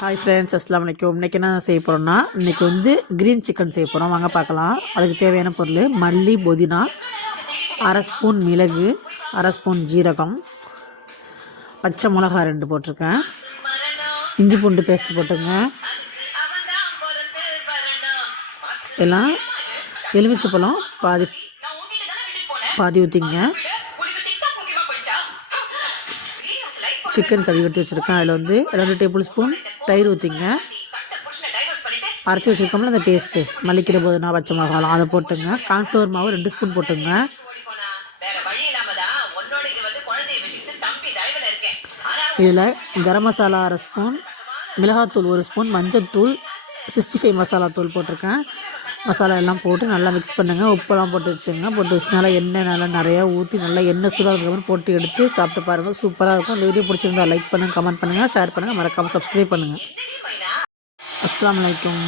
Hi friends, அஸ்ஸலாமு அலைக்கும். இன்றைக்கி என்ன செய்ய போகிறோம்னா, இன்றைக்கி வந்து க்ரீன் சிக்கன் செய்ய போகிறோம். வாங்க பார்க்கலாம். அதுக்கு தேவையான பொருள்: மல்லி, புதினா, அரை ஸ்பூன் மிளகு, அரை ஸ்பூன் ஜீரகம், பச்சை மிளகா 2 போட்டிருக்கேன், இஞ்சி பூண்டு பேஸ்ட் போட்டுங்க, எல்லாம் எலுமிச்சை பழம் பாதி ஊற்றிங்க. சிக்கன் கழுவி எடுத்து வச்சுருக்கேன். அதில் வந்து 2 டேபிள் ஸ்பூன் தயிர் ஊற்றிங்க. அரைச்சி வச்சுருக்கோம்ல அந்த பேஸ்ட்டு, மல்லிக்கீரை, புதினா, பச்சை மிளகாலாம் அதை போட்டுங்க. கார்ன்ஃப்ளவர் மாவு 2 ஸ்பூன் போட்டுங்க. இதில் கரம் மசாலா 1/2 ஸ்பூன், மிளகாத்தூள் 1 ஸ்பூன், மஞ்சள்தூள், 65 மசாலா தூள் போட்டிருக்கேன். மசாலா எல்லாம் போட்டு நல்லா மிக்ஸ் பண்ணுங்கள். உப்பெல்லாம் போட்டு வச்சுங்க. போட்டு வச்சு நல்லா எண்ணெய் நிறையா ஊற்றி நல்லா எண்ணெய் சூடாக போட்டு எடுத்து சாப்பிட்டு பாருங்கள். சூப்பராக இருக்கும். இந்த வீடியோ பிடிச்சிருந்தா லைக் பண்ணுங்கள், கமெண்ட் பண்ணுங்கள், ஷேர் பண்ணுங்கள், மறக்காமல் சப்ஸ்கிரைப் பண்ணுங்கள். அஸ்ஸலாமு அலைக்கும்.